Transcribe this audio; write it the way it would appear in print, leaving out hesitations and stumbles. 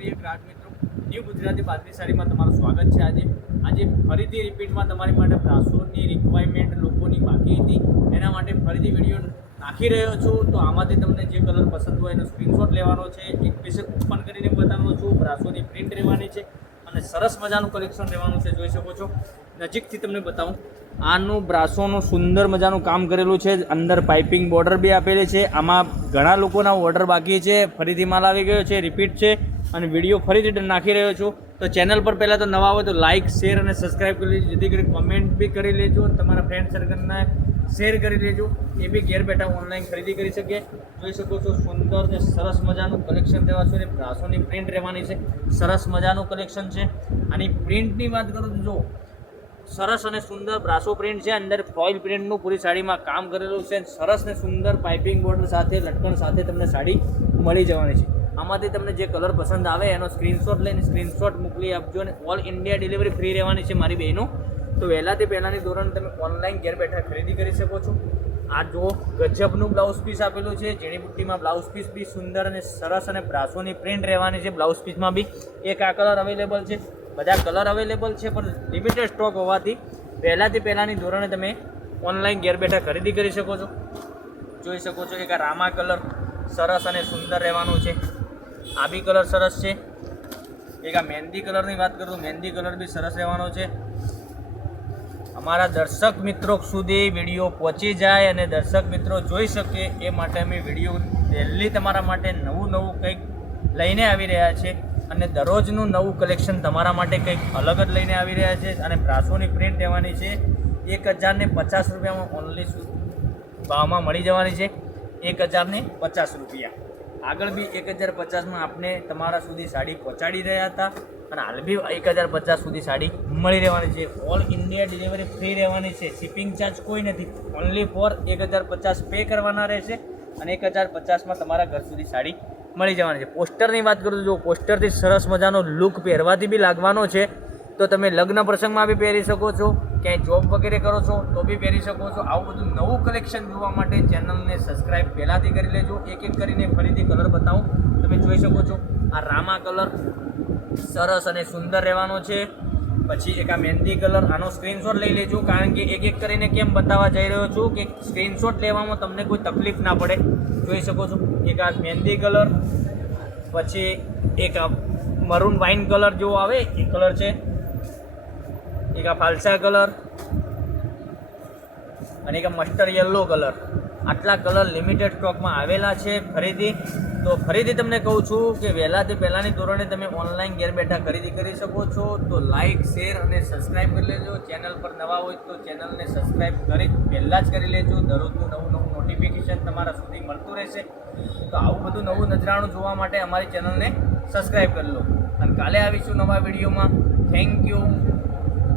પ્રિય ગ્રાહક મિત્રો, ન્યૂ ગુજરાતી બાંધણી સાડીમાં તમારું સ્વાગત છે। આજે ફરીથી રિપીટમાં તમારી માટે બ્રાસોની રિક્વાયરમેન્ટ લોકોની બાકી હતી, એના માટે ફરીથી વિડીયો નાખી રહ્યો છું। તો આમાંથી તમને જે કલર પસંદ હોય એનો સ્ક્રીનશોટ લેવાનો છે। એક પીસ ઓપન કરીને બતાવવાનો છું। બ્રાસોની પ્રિન્ટ રહેવાની છે અને સરસ મજાનું કલેક્શન રહેવાનું છે। જોઈ શકો છો, નજીકથી તમને બતાવું। આનું બ્રાસોનું સુંદર મજાનું કામ કરેલું છે। અંદર પાઇપિંગ બોર્ડર બી આપેલી છે। આમાં ઘણા લોકોના ઓર્ડર બાકી છે, ફરીથી માલ આવી ગયો છે, રિપીટ છે અને વિડીયો ફરીથી નાખી રહ્યો છું। તો ચેનલ પર પહેલાં તો નવા હોય તો લાઇક, શેર અને સબસ્ક્રાઈબ કરી લેજો, જેથી કરી કોમેન્ટ બી કરી લેજો અને તમારા ફ્રેન્ડ સર્કલને શેર કરી લેજો, એ બી ઘેર બેઠા ઓનલાઈન ખરીદી કરી શકે। જોઈ શકો છો, સુંદર ને સરસ મજાનું કલેક્શન રહેવા છે। બ્રાસોની પ્રિન્ટ રહેવાની છે, સરસ મજાનું કલેક્શન છે। આની પ્રિન્ટની વાત કરું તો જો સરસ અને સુંદર બ્રાસો પ્રિન્ટ છે। અંદર ફોઇલ પ્રિન્ટનું પૂરી સાડીમાં કામ કરેલું છે। સરસ ને સુંદર પાઇપિંગ બોર્ડર સાથે લટકણ સાથે તમને સાડી મળી જવાની છે। આમાંથી તમને જે કલર પસંદ આવે એનો સ્ક્રીનશોટ લઈને સ્ક્રીનશોટ મોકલી આપજો અને ઓલ ઇન્ડિયા ડિલિવરી ફ્રી રહેવાની છે મારી બહેનો। તો વહેલાથી પહેલાંની ધોરણ તમે ઓનલાઈન ઘેર બેઠા ખરીદી કરી શકો છો। આ જો ગજબનું બ્લાઉઝ પીસ આપેલું છે, ઝીણી બુટ્ટીમાં બ્લાઉઝ પીસ બી સુંદર અને સરસ અને બ્રાસોની પ્રિન્ટ રહેવાની છે। બ્લાઉઝ પીસમાં બી એક આ કલર અવેલેબલ છે, બધા કલર અવેલેબલ છે, પણ લિમિટેડ સ્ટોક હોવાથી પહેલાંથી પહેલાંની ધોરણે તમે ઓનલાઈન ઘેર બેઠા ખરીદી કરી શકો છો। જોઈ શકો છો, એક આ રામા કલર સરસ અને સુંદર રહેવાનું છે। આ બી કલર સરસ છે। એક આ મહેંદી કલરની વાત કરું તો મહેંદી કલર બી સરસ રહેવાનો છે। અમારા દર્શક મિત્રો સુધી વિડીયો પહોંચી જાય અને દર્શક મિત્રો જોઈ શકે એ માટે અમે વિડીયો ડેલી તમારા માટે નવું કંઈક લઈને આવી રહ્યા છે અને દરરોજનું નવું કલેક્શન તમારા માટે કંઈક અલગ જ લઈને આવી રહ્યા છે। અને બ્રાસોની પ્રિન્ટ રહેવાની છે, 1050 રૂપિયામાં ઓનલી ભાવમાં મળી જવાની છે। 1050 રૂપિયા। આગળ બી 1050માં આપણે તમારા સુધી સાડી પહોંચાડી રહ્યા હતા અને હાલ બી 1050 સુધી સાડી મળી રહેવાની છે। ઓલ ઇન્ડિયા ડિલિવરી ફ્રી રહેવાની છે, શિપિંગ ચાર્જ કોઈ નથી, ઓનલી ફોર 1050 પે કરવાના રહેશે અને 1050માં તમારા ઘર સુધી સાડી મળી જવાની છે। પોસ્ટરની વાત કરું તો જો પોસ્ટરથી સરસ મજાનો લુક પહેરવાથી બી લાગવાનો છે। તો તમે લગ્ન પ્રસંગમાં બી પહેરી શકો છો, ક્યાંય જોબ વગેરે કરો છો તો બી પહેરી શકો છો। આવું બધું નવું કલેક્શન જોવા માટે ચેનલને સબસ્ક્રાઈબ પહેલાંથી કરી લેજો। એક એક કરીને ફરીથી કલર બતાવું, તમે જોઈ શકો છો। આ રામા કલર સરસ અને સુંદર રહેવાનો છે। પછી એક આ મહેંદી કલર, આનો સ્ક્રીનશોટ લઈ લેજો, કારણ કે એક એક કરીને કેમ બતાવવા જઈ રહ્યો છું કે સ્ક્રીનશોટ લેવામાં તમને કોઈ તકલીફ ના પડે। જોઈ શકો છો, એક આ મહેંદી કલર, પછી એક આ મરૂન વાઇન કલર જેવો આવે એ કલર છે, એક આ ફાલસા કલર અને એક આ મસ્ટર્ડ યલો કલર। આટલા કલર લિમિટેડ સ્ટોકમાં આવેલા છે ખરીદી। તો ફરીથી તમને કહું છું કે વહેલાથી પહેલાંની ધોરણે તમે ઓનલાઈન ઘેર બેઠા ખરીદી કરી શકો છો। તો લાઇક, શેર અને સબસ્ક્રાઈબ કરી લેજો। ચેનલ પર નવા હોય તો ચેનલને સબસ્ક્રાઈબ કરી પહેલાં જ કરી લેજો, દરરોજનું નવું નોટિફિકેશન તમારા સુધી મળતું રહેશે। તો આવું બધું નવું નજરાણું જોવા માટે અમારી ચેનલને સબસ્ક્રાઈબ કરી લો અને કાલે આવીશું નવા વિડીયોમાં। Thank you.